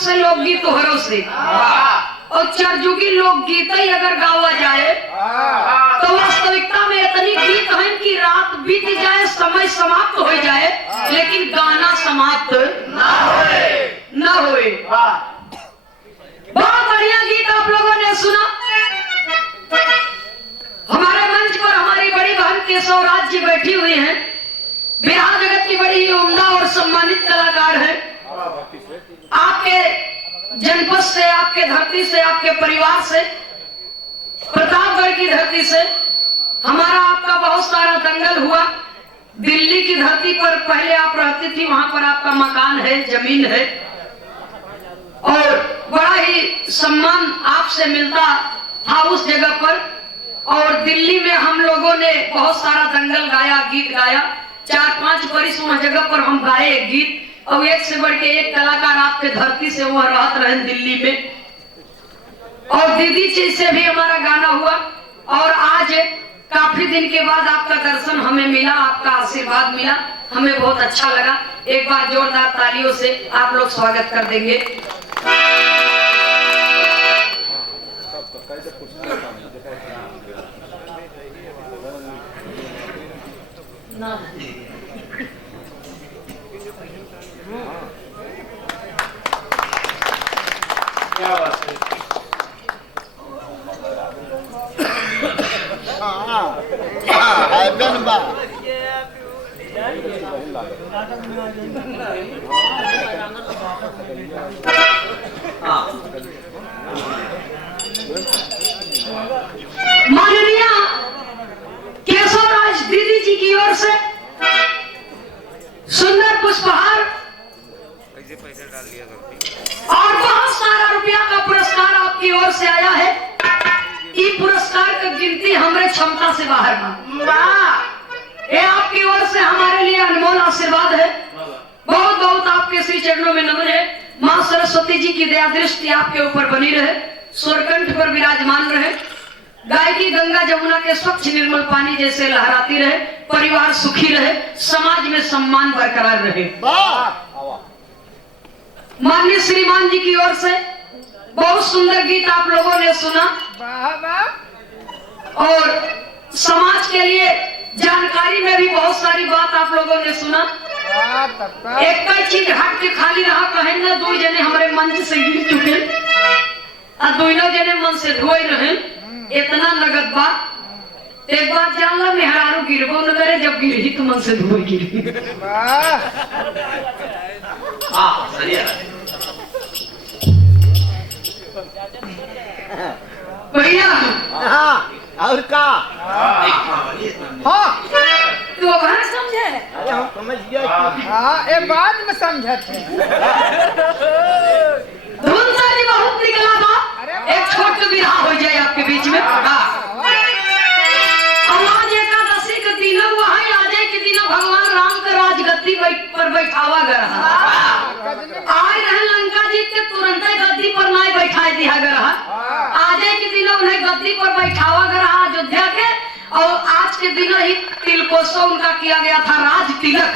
से लोकगीत तोहरों से और चरजुगी लोकगीत ही अगर गावा जाए तो वास्तविकता में इतनी गीत है कि रात बीत जाए, समय समाप्त हो जाए, लेकिन गाना समाप्त ना होए। बहुत बढ़िया गीत आप लोगों ने सुना। हमारे मंच पर हमारी बड़ी बहन केशव राज जी बैठी हुई हैं। बिहार जगत की बड़ी ही उम्दा और सम्मानित कलाकार है। आपके जनपद से, आपके धरती से, आपके परिवार से, प्रतापगढ़ की धरती से हमारा आपका बहुत सारा दंगल हुआ। दिल्ली की धरती पर पहले आप रहती थी, वहां पर आपका मकान है, जमीन है और बड़ा ही सम्मान आपसे मिलता था उस जगह पर। और दिल्ली में हम लोगों ने बहुत सारा दंगल गाया, गीत गाया। 4-5 वर्ष वहां जगह पर हम गाए गीत और एक से बढ़ के एक कलाकार आपके धरती से वो रहत रहे दिल्ली में। और दीदी जी से भी हमारा गाना हुआ और आज काफी दिन के बाद आपका दर्शन हमें मिला, आपका आशीर्वाद मिला, हमें बहुत अच्छा लगा। एक बार जोरदार तालियों से आप लोग स्वागत कर देंगे। क्या बात है। माननीय केशव राज दीदी जी की ओर से सुंदर पुष्पहार और बहुत सारा रुपया का पुरस्कार आपकी ओर से आया है। ये पुरस्कार की गिनती हमारे क्षमता से बाहर ना, ये आपकी ओर से हमारे लिए अनमोल आशीर्वाद है। बहुत बहुत आपके श्री चरणों में नमन है। मां सरस्वती जी की दया दृष्टि आपके ऊपर बनी रहे, स्वरकंठ पर विराजमान रहे, गायकी गंगा जमुना के स्वच्छ निर्मल पानी जैसे लहराती रहे, परिवार सुखी रहे, समाज में सम्मान बरकरार रहे। माननीय श्रीमान जी की ओर से बहुत सुंदर गीत आप लोगों ने सुना और समाज के लिए जानकारी में भी बहुत सारी बात आप लोगों ने सुना। एक कई चीज हट के खाली रहा कहें ना, 2 जने हमारे मंच से गिर चुके और 2 जने मन से धोए रहे, इतना नगद बात। एक बात जान ला, मेहरारू गिरबो न करे, जब गिर ही तो मन से धोए गिर। भैया और का हाँ तो घर समझे। अरे हम समझ गए। हाँ ये बाद में समझे थे। धुन सारी बहुत निकला बात। एक छोट विराह हो जाए आपके बीच में। आज एकादशी के दिन वहाँ आजे के दिन भगवान राम के राजगद्दी पर बैठावा गया। आए रहे लंका जी के तुरंत गद्दी पर नहीं बैठा दिया गया। आजे के दिन उन्हें गद्दी पर बैठावा गया अयोध्या के, और आज के दिन ही तिलकोत्सव उनका किया गया था, राज तिलक।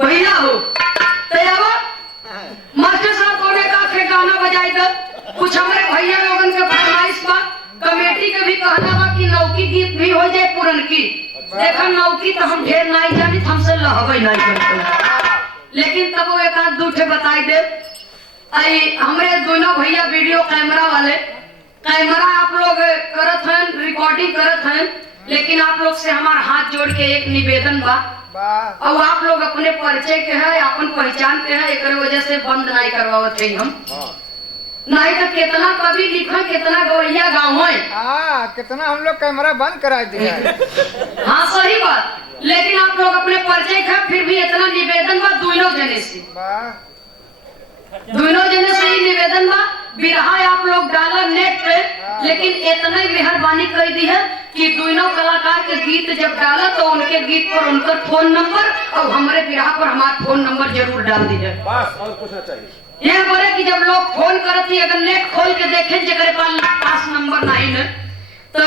भैया हो तो मास्टर साहब को ने कहा गाना बजाई दो। कुछ हमारे भैया लोगन के फरमाइश बा, कमेटी के भी कहना बा कि नौकी गीत भी हो जाए पुरन की। देखा नौकी तो हम ढेर नहीं जानी, हमसे लहबे नहीं करते, लेकिन तब वो एक आध दूठे बताई दे। हमारे दोनों भैया वीडियो कैमरा वाले, कैमरा आप लोग करत हैं, रिकॉर्डिंग करत हैं, लेकिन आप लोग से हमारा हाथ जोड़ के एक निवेदन बा, और आप लोग अपने परिचय के हैं, अपन पहचान के हैं, एक वजह से बंद नहीं करवावत है हम। नहीं तो कितना कवि लिखा, कितना गौरिया गाँव है, कितना हम लोग कैमरा बंद करा दिया। हाँ सही बात, लेकिन आप लोग अपने परिचय के, फिर भी इतना निवेदन बा दोनों जने से, दोनों जने से ही निवेदन बा। बिरहा आप लोग डाला नेट पे, लेकिन इतना ही मेहरबानी कर दी है कि दोनों कलाकार के गीत जब डाला तो उनके गीत पर उनका फोन नंबर और हमारे बिरहा पर हमारा फोन नंबर जरूर डाल दी है। बस और कुछ ना चाहिए। ये बोले कि जब लोग फोन करती, अगर नेट खोल के देखें जगह पास नंबर नहीं है तो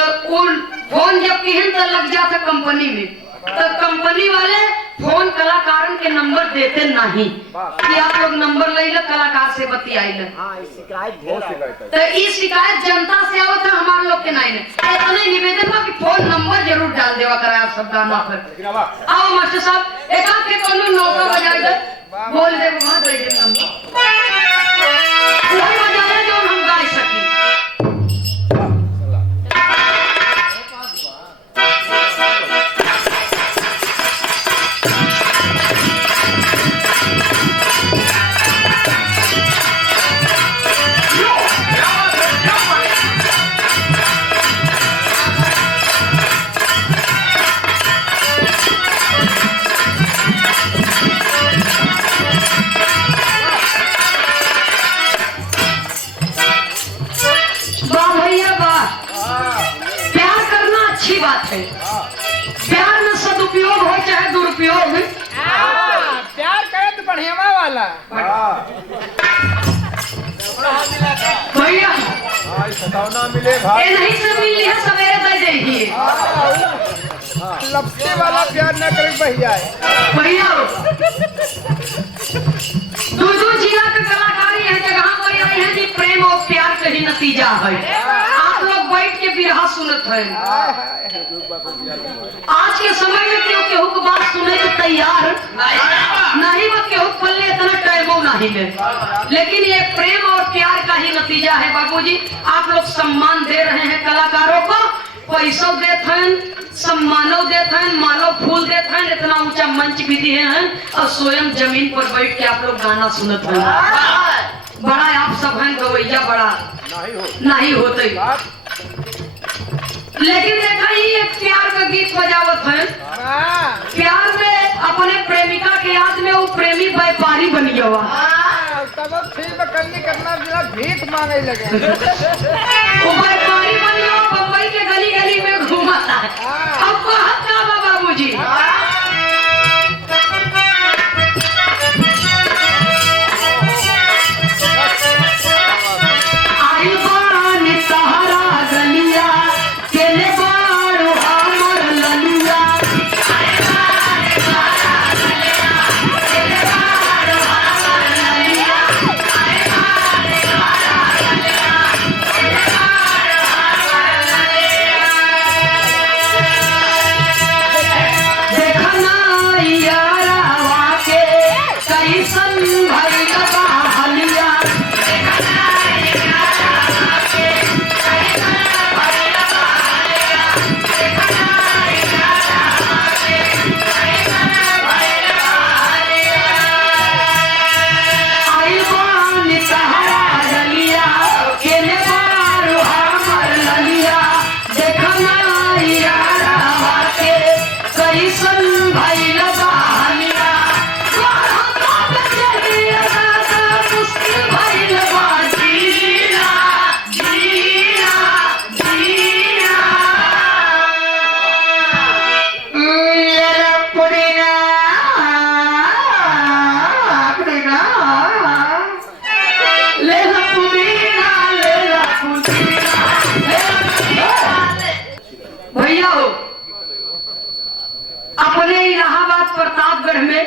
फोन जब किहन तो लग जाता कंपनी में, तो कंपनी वाले फोन कलाकारन के नंबर देते नहीं कि आप लोग नंबर ले लो कलाकार से बतियाई ले। हाँ ये शिकायत ढेर है। तो ये शिकायत जनता से आवत है, हमारे लोग के नहीं है। इतना निवेदन बा कि फोन नंबर जरूर डाल देवा कराया सब गाना पर। आओ मास्टर साहब एक आध के कोनो नौका बजाए दे, बोल दे वहां दे दे नंबर वही बजाए जो हम गा सकी। प्यार में सदुपयोग हो चाहे दुरुपयोग प्यार करे तो बढ़िया वाला भैया मिले भाई। ये नहीं से मिली है सवेरे दे देगी। लपके वाला प्यार न करे भैया भैया दूर जिला के कलाकारी है जगह पर आई है कि प्रेम और प्यार का ही नतीजा है। आप लोग बैठ के बिरहा सुनत है। आज के समय में क्यों केहू की बात सुने को तैयार नहीं, वो केहू पल्ले इतना टाइमो नहीं है, लेकिन ये प्रेम और प्यार का ही नतीजा है। बाबूजी आप लोग सम्मान दे रहे हैं कलाकारों को, पैसा देते हैं, सम्मानो देते हैं, मालो फूल देते हैं, इतना ऊंचा मंच भी दिए हैं और स्वयं जमीन पर बैठ के आप लोग गाना सुनते हैं। बड़ा आप सब हैं गवैया, बड़ा नहीं होते, लेकिन देखा ही एक प्यार का गीत बजावत है। प्यार में अपने प्रेमिका के याद में वो प्रेमी व्यापारी बन गया हुआ। तब करना भीख मांगे लगे वो व्यापारी बन गया, बम्बई के गली गली में घूमता है। अब बात क्या बा बाबूजी, आई बानी सहारा गलिया केले बारू हमर ललिया, देखना यारा के कैसन भइल बा हलिया, आई बानी सहारा गलिया केले बारू हमर ललिया, देखना यारा के कैसन भइल बा हलिया, मुश्किल भइल बा जीना जीना जीना मेरा पुरीना पुरीना ले ला पुरीना ले ला पुरीना। भैया हो अपने इलाहाबाद प्रतापगढ़ में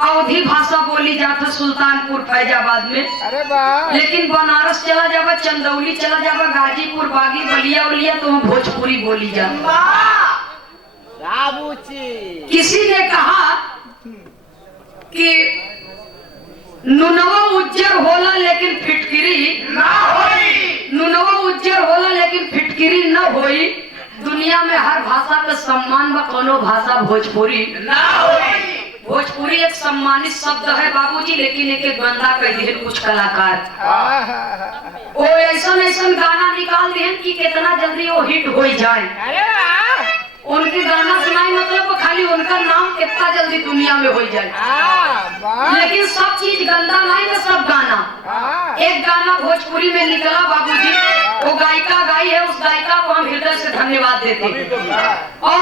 अवधी भाषा बोली जाता, सुल्तानपुर फैजाबाद में, अरे वाह लेकिन बनारस चला जावा, चंदौली चला जावा, गाजीपुर बागी बलिया उलिया तो वहाँ भोजपुरी बोली जाती। किसी ने कहा कि नुनवा उज्जर होला लेकिन फिटकिरी ना होई, नुनवा उज्जर होला लेकिन फिटकिरी न होई। दुनिया में हर भाषा का सम्मान व कोनो भाषा भोजपुरी ना होई। भोजपुरी एक सम्मानित शब्द है बाबूजी, लेकिन एक गंदा कह दिए कुछ कलाकार। वो ऐसा गाना निकाल दिए कि कितना जल्दी वो हिट हो जाए। अरे वाह उनके गाना सुनाई मतलब खाली उनका नाम कितना जल्दी दुनिया में हो जाए। लेकिन सब चीज गंदा नहीं है, सब गाना। एक गाना भोजपुरी में निकला बाबूजी, वो गायिका गाई है, उस गायिका को हम हृदय से धन्यवाद देते हैं। और